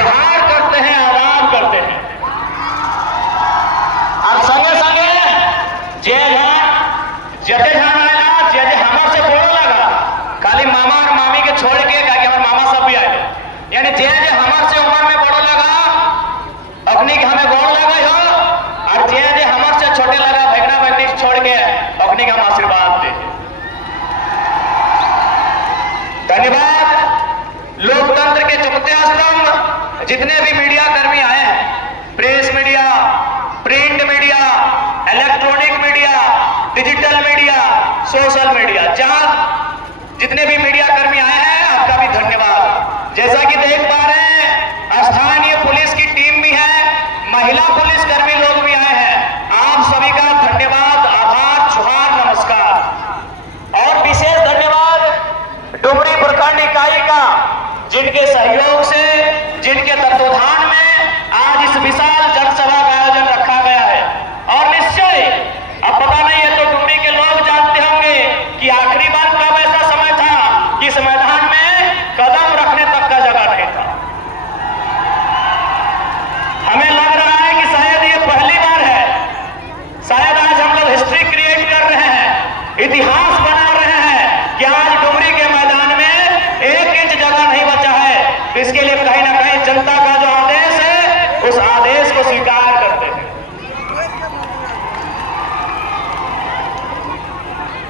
जोहार करते हैं, आदाब करते हैं। और संगे संगे जते जान आएगा, जे हमार से बोलो लगा, खाली मामा और मामी के छोड़ के हमारे मामा सब भी आए, यानी जे हमार से उम्र में बड़ो लगा अपनी के हमें गौर लगा हो, और जे हमार से छोटे लगा भगना भगनी छोड़ के अपनी के हम आशीर्वाद दे। धन्यवाद। लोकतंत्र के चौथे स्तंभ जितने भी मीडिया कर्मी आए हैं, press media, print media, electronic media, digital media, social media, जहां जितने भी मीडिया कर्मी आए हैं आपका भी धन्यवाद। जैसा कि देख पा रहे हैं स्थानीय पुलिस की टीम भी है, महिला पुलिस कर्मी लोग भी आए हैं, आप सभी का धन्यवाद, आभार, जोहार, नमस्कार। और विशेष धन्यवाद डुमरी प्रखंड इकाई का, जिनके सहयोग से, जिनके तत्वाधान में आज इस विशाल जनसभा का आयोजन रखा गया है। और निश्चय अब पता नहीं है तो डुमरी के लोग जानते होंगे कि आखिरी बार कब ऐसा समय था कि इस मैदान में कदम रखने तक का जगह नहीं था। हमें लग रहा है कि शायद ये पहली बार है, शायद आज हम लोग हिस्ट्री क्रिएट कर रहे हैं, इतिहास बना रहे हैं कि आज डुमरी के मैदान में 1 इंच जगह नहीं बचा है। इसके लिए कहीं ना कहीं जनता का जो आदेश है उस आदेश को स्वीकार करते हैं।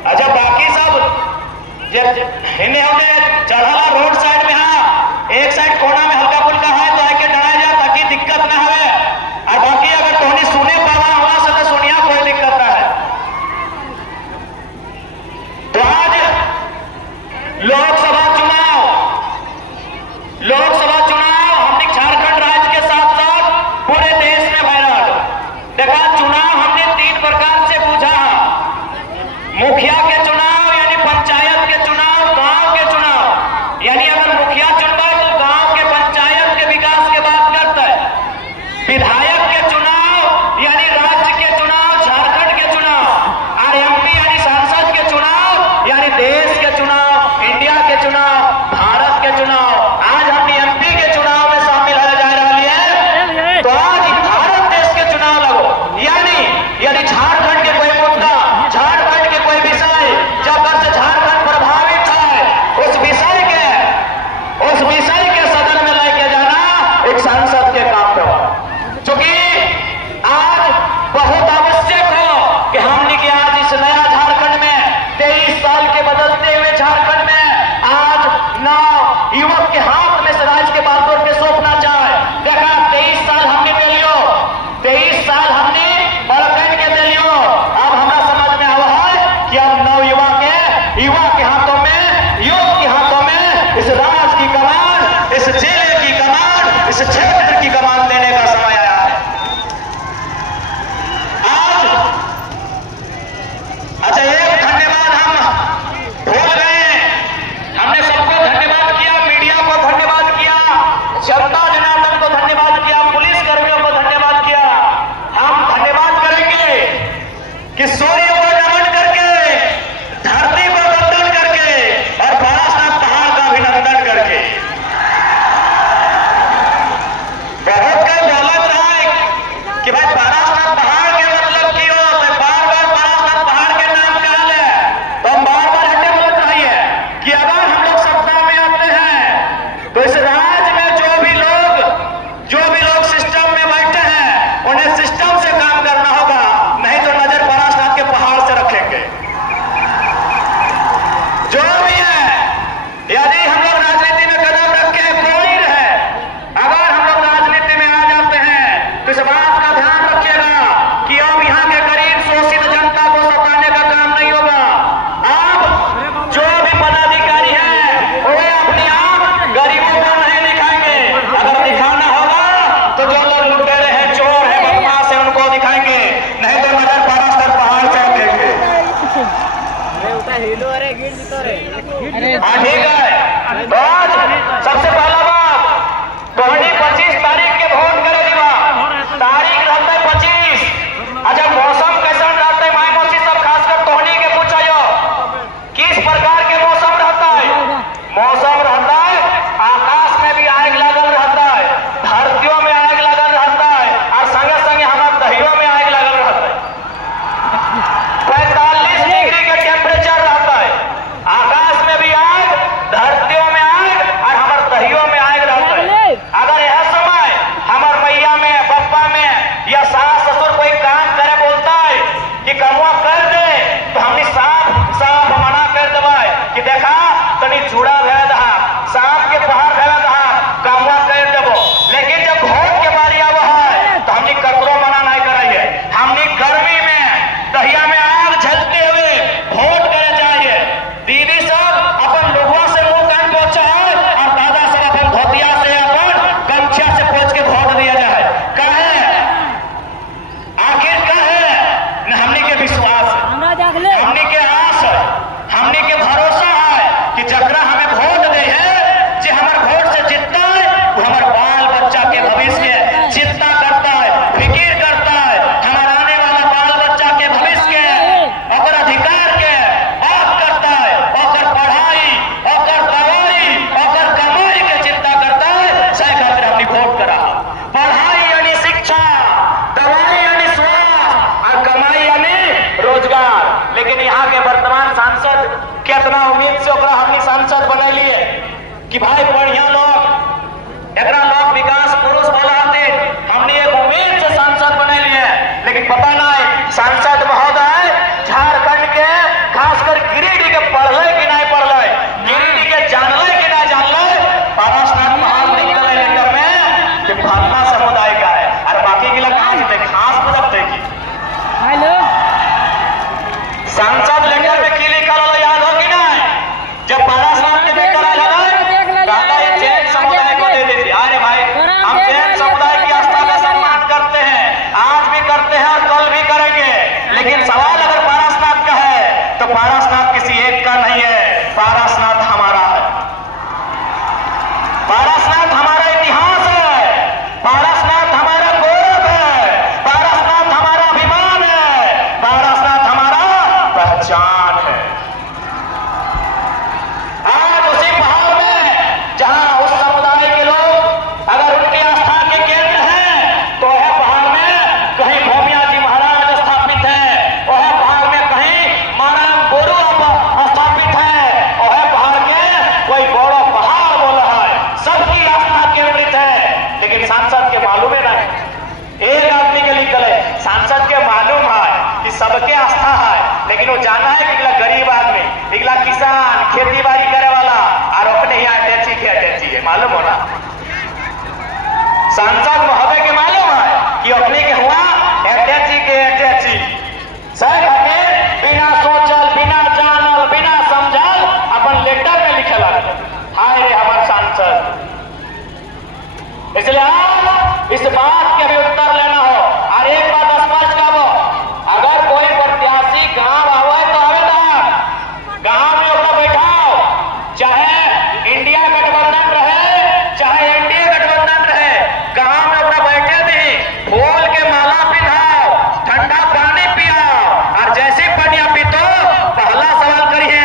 अच्छा, बाकी सब इन्हें हमने चढ़ाला रोड साइड में, हाँ एक साइड कोना में हल्का फुल्का है तो आके डरा जा ताकि दिक्कत ना हो। और बाकी अगर तोहनी सुने पावा हुआ से तो सुनिया कोई दिक्कत ना है। तो आज लोकसभा चुनाव हमने झारखंड राज्य के साथ साथ पूरे देश में भैरल देखा। चुनाव हमने 3 प्रकार से पूछा, मुखिया के चुनाव यानी पंचायत के चुनाव, गांव के चुनाव यानी अगर मुखिया चुनवा तो गांव के पंचायत के विकास के बात करता है, विधायक के चुनाव यानी राज्य के चुनाव, झारखंड के चुनाव, और एमपी यानी सांसद के चुनाव यानी देश के चुनाव, इंडिया के चुनाव, भारत के चुनाव। आज हमने एमपी के चुनाव में शामिल हो जा रही है, तो आज भारत देश के चुनाव लगो कि भाई बढ़िया लोग एकरा लोग विकास पुरुष बोलाते, हमने एक उम्मीद से सांसद बने लिए, लेकिन पता नहीं सांसद महोदय झारखंड के खासकर गिरिडीह के पढ़ले कि नहीं पढ़ले, गिरिडीह के जानले कि नहीं जानले, पारसनाथ महाल निकल लेकर में कि भालना समुदाय का है और बाकी के लोग कहां से थे, घास पर जब देखी हेलो सांसद लेकर के की लिखल वाला याद हो कि नहीं, जब पारसनाथ ने देखकर आया कहता है जैन समुदाय को दे देती। अरे भाई हम जैन समुदाय की आस्था का सम्मान करते हैं, आज भी करते हैं और कल भी करेंगे, लेकिन सवाल अगर पारसनाथ का है तो पारसनाथ किसी एक का नहीं है, पारसनाथ हमारा है, पारसनाथ हमारा इतिहास है, पारसनाथ हमारा गौरव है, पारसनाथ हमारा अभिमान है, पारसनाथ हमारा पहचान है। आज उसी पहाड़ में जहां उस समुदाय के लोग अगर उनकी आस्था के केंद्र हैं तो वह पहाड़ में कहीं भोमिया जी महाराज स्थापित है, वह पहाड़ में कहीं माराम गुरु स्थापित है, वह पहाड़ के कोई बड़ा पहाड़ बोला है, सबकी आस्था केंद्रित है, लेकिन सांसद के मालूम है नहीं, एक आदमी के लिए गले सांसद के मालूम है कि सबके आस्था है, लेकिन वो जाना है कि गरीब आदमी, इगला किसान, खेती बाड़ी करे वाला और अपने ही अटैची के अटैची है, मालूम होना सांसद महोदय के मालूम है कि अपने के हुआ अटैची के अटैची सही खातिर बिना सोचल, बिना जानल, बिना समझल अपन लेटर में लिखे लगे हाय रे हमार सांसद। इसलिए आप इस बात के भी उत्तर लेना हो और एक बात स्पष्ट करो, अगर कोई प्रत्याशी गांव आवे तो आवेदार गांव में उसका बैठाओ, चाहे इंडिया गठबंधन रहे चाहे एनडीए गठबंधन रहे, गांव में अपना बैठे दी, फूल के माला पिधाओ, ठंडा पानी पियाओ और जैसे पनिया पीतो पहला सवाल करिए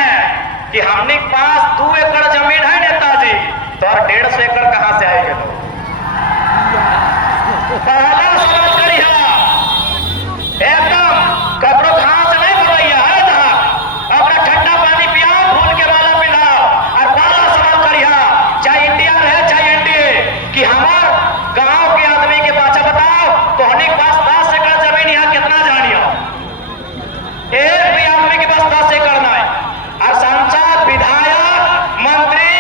कि हमने पास 2 एकड़ जमीन है नेताजी, तो और 150 एकड़ कहां से आएगा, पहला सवाल करिए एकदम कपड़ों घास नहीं बुराइया है, अपना ठंडा पानी पियाओ, फूल के माला पिलाओ और पहला सवाल करिए चाहे इंडिया रहे चाहे एनडीए कि हमार गांव के आदमी के पाछा बताओ तो हनी के पास 10 एकड़ जमीन यहाँ कितना जानियो, एक भी आदमी के पास 10 एकड़ नहीं, और सांसद विधायक मंत्री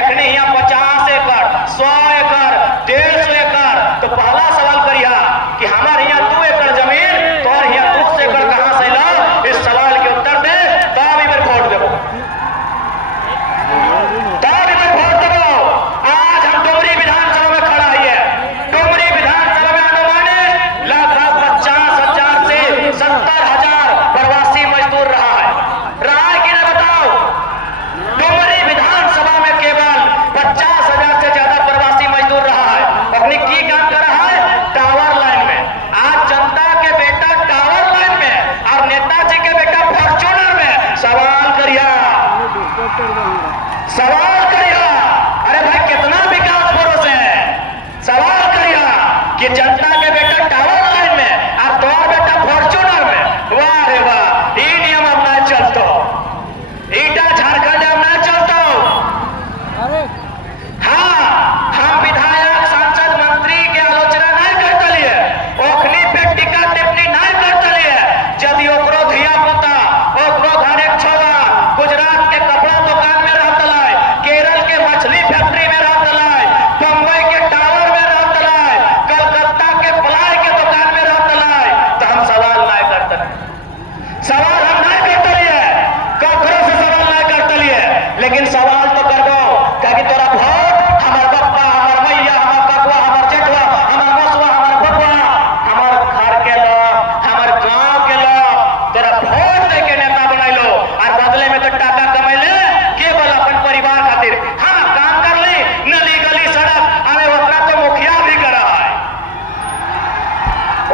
एखने यहाँ 50 एकड़ 100 एकड़ 150 एकड़, तो पहला सवाल करिए कि हमारे यहाँ 2 एकड़ जमीन तो और यहाँ 200 एकड़ कहां से ला, इस सवाल के उत्तर दे तब ही मैं वोट देबो, तब ही मैं वोट देबो। आज हम डुमरी विधानसभा में खड़ा है, डुमरी विधानसभा में अनुमानित लगभग 50,000 से 70,000 प्रवासी मजदूर रहा है कि नहीं बताओ, डुमरी विधानसभा में केवल 50,000 से ज्यादा प्रवासी मजदूर रहा है, अपनी की काम कर रहा है टावर लाइन में, आज जनता के बेटा टावर लाइन में और नेताजी के बेटा फॉर्च्यूनर में, सवाल करिए सवाल करिए, अरे भाई कितना विकास पुरुष है, सवाल करिए कि जनता के बेटा टावर लाइन में और तोर बेटा फॉर्च्यूनर में, वाह रे वाह, ये नियम अब नहीं चलतो, ईटा झारखंड अब नहीं चलतो। हाँ हम विधायक सांसद मंत्री के आलोचना नहीं करते लिए, ओखनी पे टीका टिप्पणी नहीं करते लिए, यदि ओकरो धिया पुता ओकरो घर एक छोरा गुजरात के कपड़ा दुकान में रहता है, केरल के मछली फैक्ट्री में रहता है, बम्बई के टावर में रहता है, कलकत्ता के प्लाई के दुकान में रहता है, तो हम सवाल नहीं करते, सवाल हम नहीं करते लिए, कखरो से सवाल नहीं करते लिए, लेकिन सवाल तो कर दो कि तोरा भोट हमार बप्पा, हमार मैया, हमार बकुआ, हमार जेठवा, हमार मसुआ, हमार बबुआ, हमार घर के लोग, हमार गांव के लोग तोरा वोट दे के नेता बनैलो और बदले में तो टाका कमैले केवल अपन परिवार खातिर, हाँ काम कर ली, नली गली सड़क हमें ओकरा तो मुखिया भी करा है,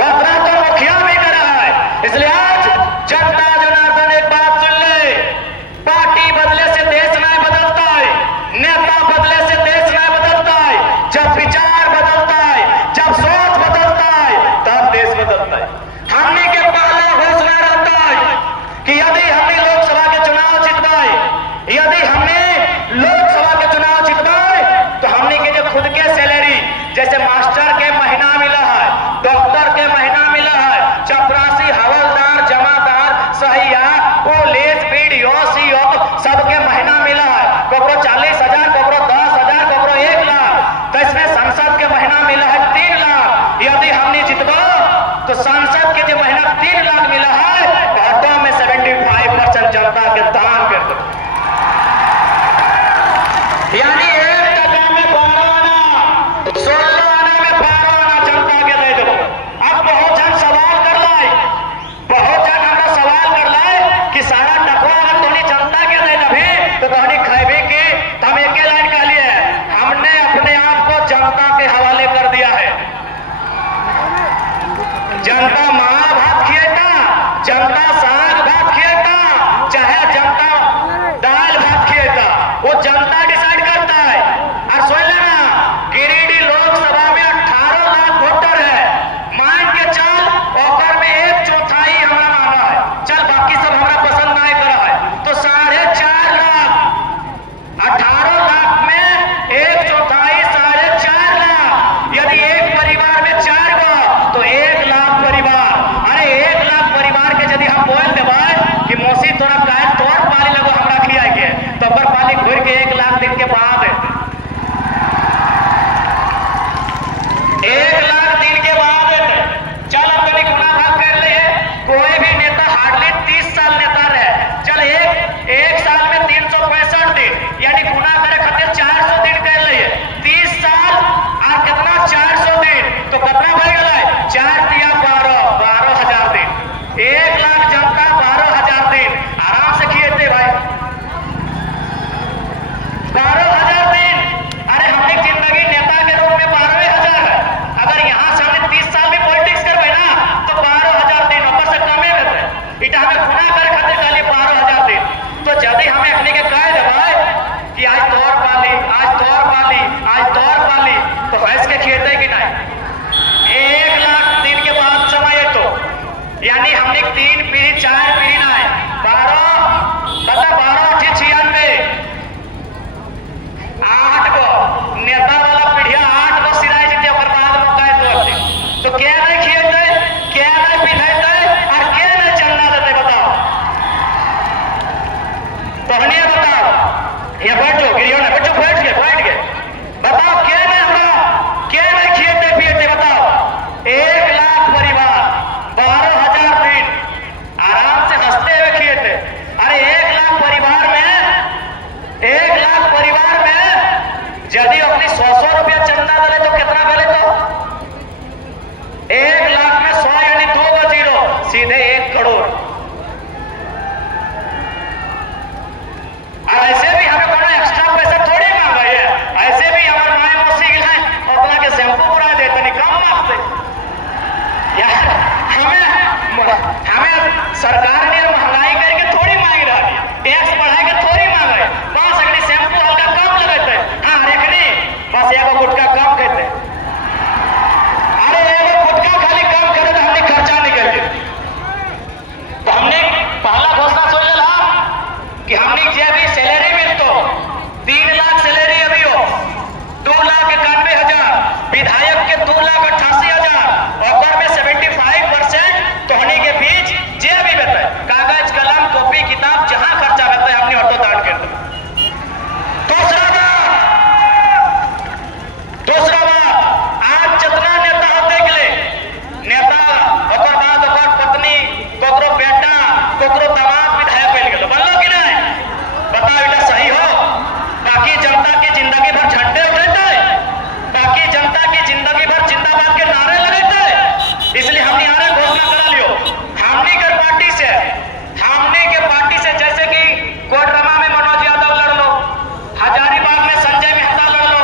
ओकरा तो मुखिया भी करा है। इसलिए आज जनता जनार्दन एक बात सुन ले, पार्टी बदले से देश नहीं बदलता है, नेता बदले से देश नहीं बदलता है, जब विचार बदलता है, जब सोच बदलता है तब देश बदलता है। हमने के पहले घोषणा रहता है कि यदि हमने लोकसभा के चुनाव जीतवाए, यदि हमने लोकसभा के चुनाव जीतवाए जनता माँ भात खिएता, जनता साग भात खिएता, चाहे जनता दाल भात खिएता, वो जनता डिसाइड करता है। और सुन लेना, गिरिडीह लोकसभा में 18 लाख वोटर है, मान के चल ओकर में 1/4 हमरा माना है, चल बाकी सब हमरा पसंद नहीं करा है, तो 4.5 लाख, 18 लाख में 1/4 4.5 लाख, यदि एक परिवार में 4 गो तो 1 लाख परिवार। अरे 1 लाख परिवार के यदि हम बोल देवे कि मौसी तोरा काहे तोर पाली लगो हमरा खियाए के, तो ओकर पाली घुर के 1 लाख दिन के बाद 1 लाख दिन के बाद चल अब तनी गुना भाग कर ले। कोई भी नेता हार्डली 30 साल नेता रहे, चल एक साल में 365 दिन यानी गुना करे खातिर 400 दिन कर ले, 30 साल और कितना 400 दिन तो कितना बढ़ गया, 4 दिया 12,000 दिन, 1 लाख जनता 12,000 दिन आराम से खिएते भाई, 12,000 दिन। अरे हमने जिंदगी नेता के रूप में 12,000 है, अगर यहाँ से हमने 30 साल में पॉलिटिक्स करवे ना तो 12,000 दिन ऊपर से कमे रहते, इटा हमें गुना करे खातिर खाली 12,000 दिन। तो यदि हमें अपने के कह देवे कि आज तोर पाली, आज तोर पाली, आज तोर पाली, तो भैंस के खिएते कि नहीं? 1 लाख दिन के बाद समय तो यानी हमने 3 पीढ़ी 4 पीढ़ी ना है, 12 बता 12 96 8 गो नेता वाला पीढ़िया 8 गो सिराय जीते ओकर बाद मौका तो क्या नहीं खिएते, क्या नहीं पिलाते और क्या नहीं चलना देते, बताओ तोहने बताओ, ये बैठो गिरियो ना बैठो, बैठ गए बताओ क्या नहीं हमरा, क्या नहीं खिएते पिएते बताओ। 1 लाख परिवार 12,000 दिन आराम से हंसते हुए खिएते। अरे 1 लाख परिवार में, 1 लाख परिवार में यदि अपनी 100 रुपया चंदा दे तो कितना गले, तो 1 लाख में 100 यानी 2 को 0 सीधे 1 करोड़। और ऐसे भी हमें कोनो एक्स्ट्रा पैसा थोड़ी मांगा है, ऐसे भी हमारे माए मौसी के हैं अपना के शैम्पू पुरा देते नहीं, कम मांगते यार। हमें सरकार ने महंगाई करके थोड़ी मांग रहा है, टैक्स बढ़ा के थोड़ी मांग रहे, बस अगली शैम्पू हल्का कम लगते, हाँ रेखनी बस एगो गुटका कम कहते, अरे एगो गुटका खाली कम करे तो हमने खर्चा निकल गए। तो हमने पहला घोषणा सुन लिया कि हमने जो भी सैलरी मिलतो 3 लाख सैलरी अभी हो, 2,91,000 विधायक के 2,88,000 और में 75% तोहनी के बीच जे भी बता कागज कलम कॉपी किताब जहां खर्चा रहता है हमने ऑटो दान कर दो। दूसरा बात आज जितना नेता हम देख ले, नेता ओकर बाद ओकर पत्नी कोकरो बेटा कोकरो दामाद विधायक बन गेल, बनलो कि नहीं बताओ, इटा सही हो? बाकी जनता की जिंदगी भर झंडे उठेते, बाकी जनता की जिंदगी भर जिंदाबाद के नारे लगाते, इसलिए हमने आरे घोषणा करा लियो हमने के पार्टी से जैसे कि कोडरमा में मनोज यादव लड़ लो, हजारीबाग में संजय मेहता लड़ लो,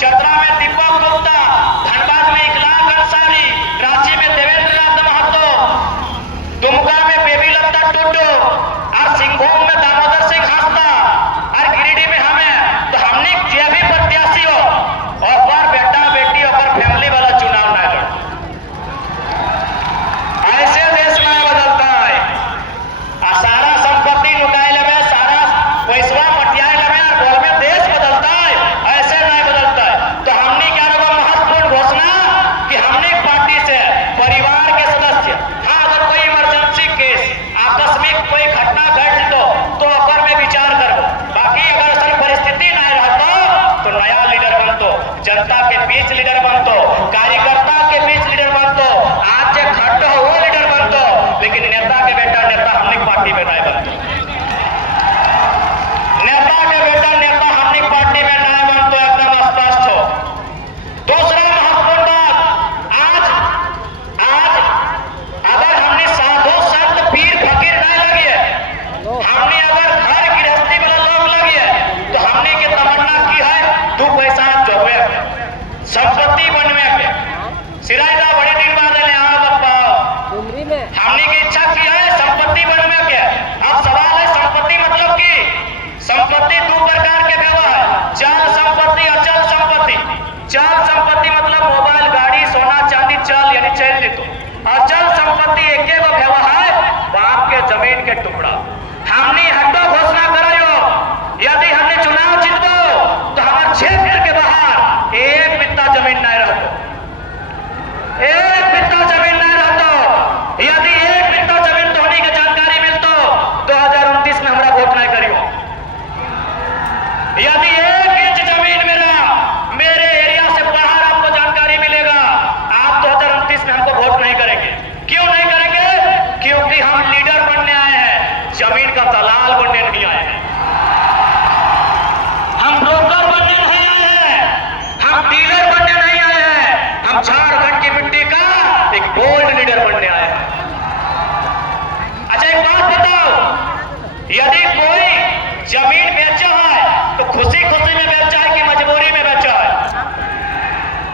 चतरा में दीपक गुप्ता, धनबाद में इखलाक अंसारी, रांची में देवेंद्र नाथ महतो, दुमका में बेबी लता टुडू और सिंहभूम में दामोदर सिंह हांसदा और गिरिडीह में हमें, तो हमने जो भी प्रत्याशी हो और बेटा बेटी और फैमिली वाला चुनाव ना लड़, ऐसे देश में बदलता है। सारा संपत्ति लुटाए लगे, सारा पैसा मटियाए लगे और बोल में देश बदलता है, ऐसे नहीं बदलता है। तो हमने क्या रहा महत्वपूर्ण घोषणा कि हमने पार्टी से परिवार के सदस्य, हाँ अगर कोई इमरजेंसी केस आकस्मिक कोई घटना घट तो अपर में विचार करो, बाकी अगर असल परिस्थिति नहीं रहता तो नया लीडर बनतो, जनता के बीच लीडर बनतो, कार्यकर्ता के बीच लीडर बनतो, आज जो खट हो वो लीडर बनतो, लेकिन नेता के बेटा नेता हमने पार्टी में नहीं बनतो, नेता के बेटा नेता हमने पार्टी में नहीं बनतो, एकदम स्पष्ट हो। दूसरा महत्वपूर्ण बात, आज अगर हमने साधु संत पीर फकीर नहीं लगी है, हमने अगर घर गृहस्थी वाला लोग लगी है, तो हमने की तमन्ना की है 2 पैसा जो हुए संपत्ति बनवे के सिराइदा बड़े दिन बाद ले आओ बापा बोल्ड लीडर बनने आए हैं। अच्छा एक बात बताओ, यदि कोई जमीन बेचा है तो खुशी खुशी में बेचा है कि मजबूरी में बेचा है?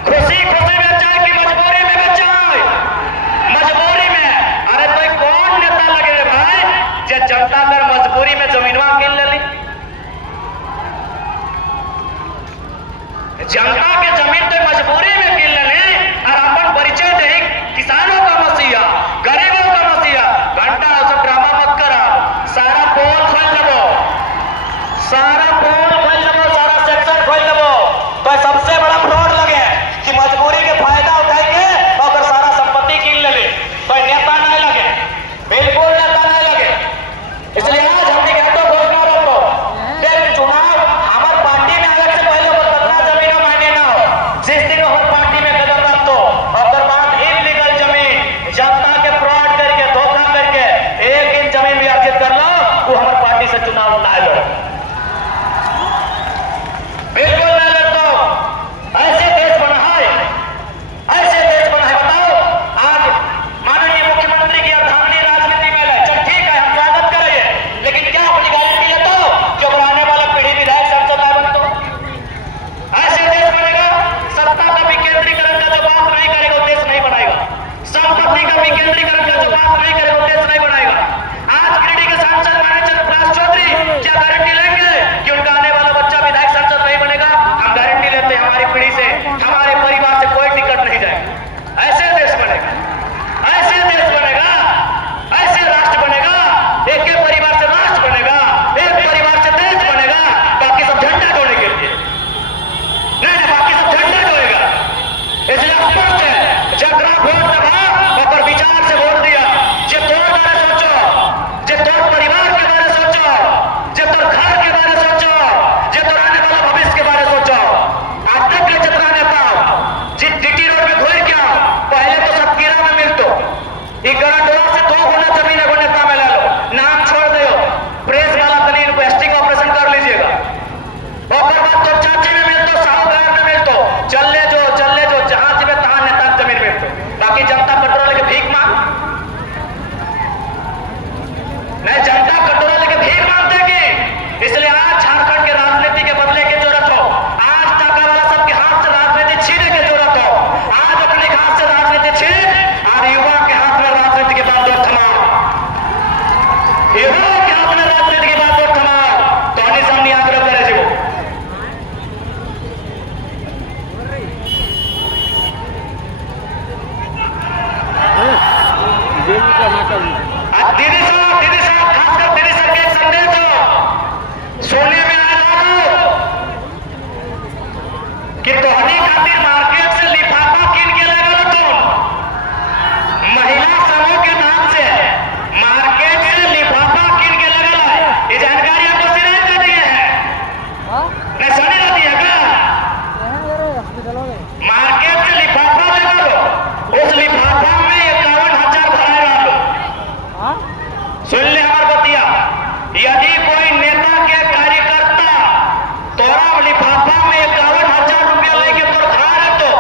खुशी खुशी बेचा है कि मजबूरी में बेचा है? मजबूरी में। अरे तो कौन नेता लगे रे भाई जे जनता कर मजबूरी में जमीनवा किन लेली? जनता के जमीन तो मजबूरी में किन लेली और अपन परिचय दे किसानों का मसीहा, गरीबों का मसीहा। घंटा सब ड्रामा मत करा, सारा पोल खोल लो, सारा पोल खोल लो, सारा सेक्शन खोल लो। तो सबसे बड़ा फ्रॉड लगे कि मजबूरी के फायदा उठा के और सारा संपत्ति किन ले। तो नेता नहीं लगे, बिल्कुल नेता नहीं लगे। इसलिए आज हमने कहते घोषणा रखो कि चुनाव हमारे पार्टी में आने से पहले वो कतना जमीन मांगे ना हो। जिस दिन हर पार्टी में कदम रख दो और बाद इलीगल जमीन जनता के फ्रॉड करके धोखा करके एक दिन जमीन भी अर्जित कर लो, वो हमारे पार्टी से चुनाव ना लो, बिल्कुल ना लड़ो। ऐसे देश बना है, ऐसे देश बना है। बताओ आज माननीय मुख्यमंत्री की अर्धांगिनी राजनीति में है, चल ठीक है हम स्वागत करेंगे, लेकिन क्या अपनी गारंटी लेते हो कि आने वाला पीढ़ी विधायक संसद में बन? तो ऐसे देश बनेगा। सत्ता का विकेंद्रीकरण का जो बात नहीं करेगा देश नहीं बनाएगा। संपत्ति का विकेंद्रीकरण का जो बात नहीं करेगा देश नहीं बनाएगा। आज गिरिडीह के सांसद माननीय चंद्रप्रकाश चौधरी क्या गारंटी लेंगे कि उनका आने वाला बच्चा विधायक संसद नहीं बनेगा? हम गारंटी लेते हैं हमारी पीढ़ी से, हमारे परिवार से कोई टिकट नहीं जाएगा। ऐसे देश बनेगा, ऐसे देश बनेगा, ऐसे राष्ट्र बनेगा। एक एक परिवार से राष्ट्र बनेगा, एक परिवार से देश बनेगा। बाकी सब झंडा ढोने के लिए नहीं, बाकी सब झंडा ढोएगा। इसलिए स्पष्ट है, जगरा वोट दबा और विचार से वोट दिया। जे तोर बारे सोचो, जे तोर परिवार के बारे सोचो, जे तोर घर के बारे सोचो, जे तोर आने वाला भविष्य के बारे सोचो। आज तक के जितना नेता जिस जीटी रोड में घोर क्या पहले तो सब कीड़ा में मिलतो, गराडोला से 2 गुना जमीन एगो नेता में ले लो, नाम छोड़ दो, प्रेस वाला तनी इनको एस्टिंग ऑपरेशन कर लीजिएगा। और बाद तो चाची में मिलतो, साहूकार में मिलतो, चल ले जो जहां से तहां नेता जमीन मिलतो। बाकी जनता कटोरा लेके भीख मांग नहीं, जनता कटोरा लेके भीख मांग देगी। इसलिए आज झारखंड के राजनीति के बदले की जरूरत हो। आज टाका वाला सबके हाथ से राजनीति छीने की जरूरत हो। आज अपने हाथ से राजनीति छीन और युवा के हाथ में राजनीति के बाद दो थमाओ, युवा के हाथ में राजनीति के बाद दो थमाओ। तो हनी सामने आग्रह करे जी दीदी साहब खासकर दीदी सर के एक संदेश हो सोने में आया हो कि तोहनी खातिर मार्केट से लिफाफा किन के लगा तुम महिला समूह के नाम से मार्केट से लिफाफा किन के लगा है। ये जानकारी आपको सिरे दे दिए हैं नहीं सुनी रहती है क्या? मार्केट से लिफाफा लगा लो, उस लिफाफा में 51,000 भरा डालो। सुन ले हमार बतिया, यदि कोई नेता के कार्यकर्ता तोरा लिफाफा में 51,000 रुपया लेके तोर खा रहे तो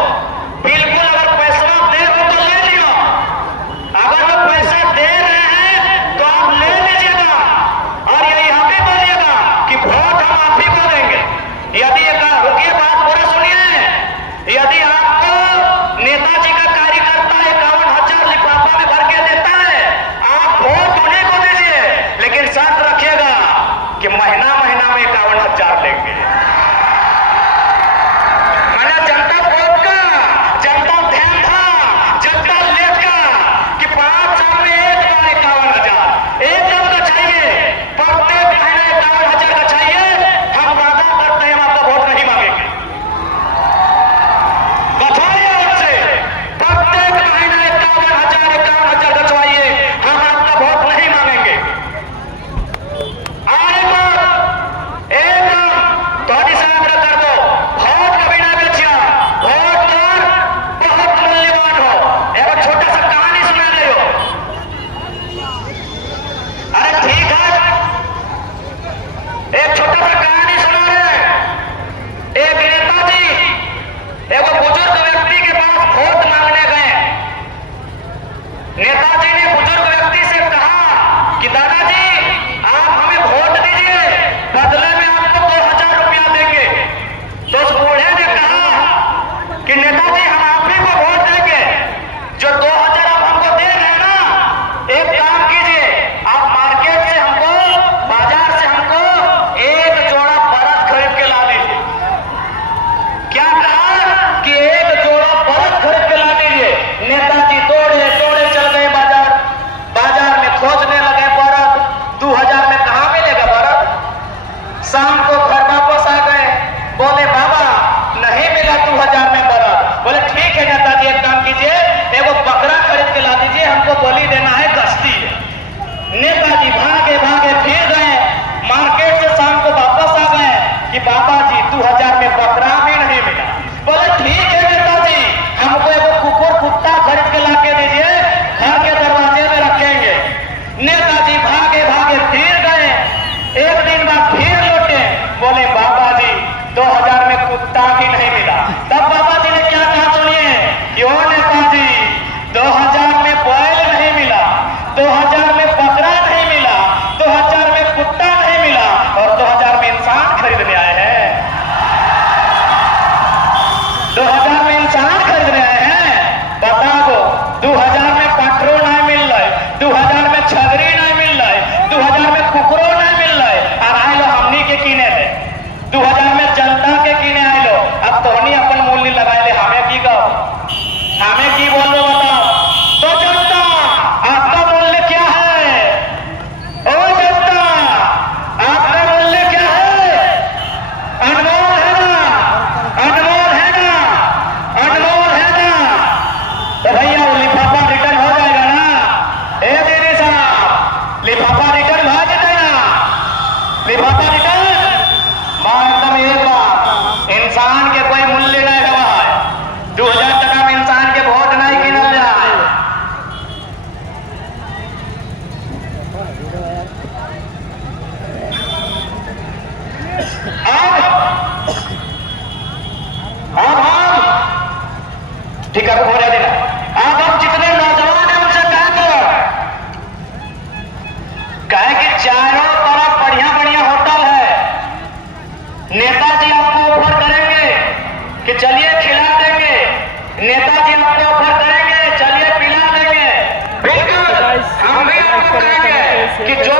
ठीक है, हो देना। अब हम जितने नौजवान हैं उनसे कहे कि चारों तरफ बढ़िया बढ़िया होटल है, नेताजी आपको ऑफर करेंगे कि चलिए खिला देंगे, नेताजी आपको ऑफर करेंगे चलिए पिला देंगे। बिल्कुल हम भी आपको कहेंगे कि जो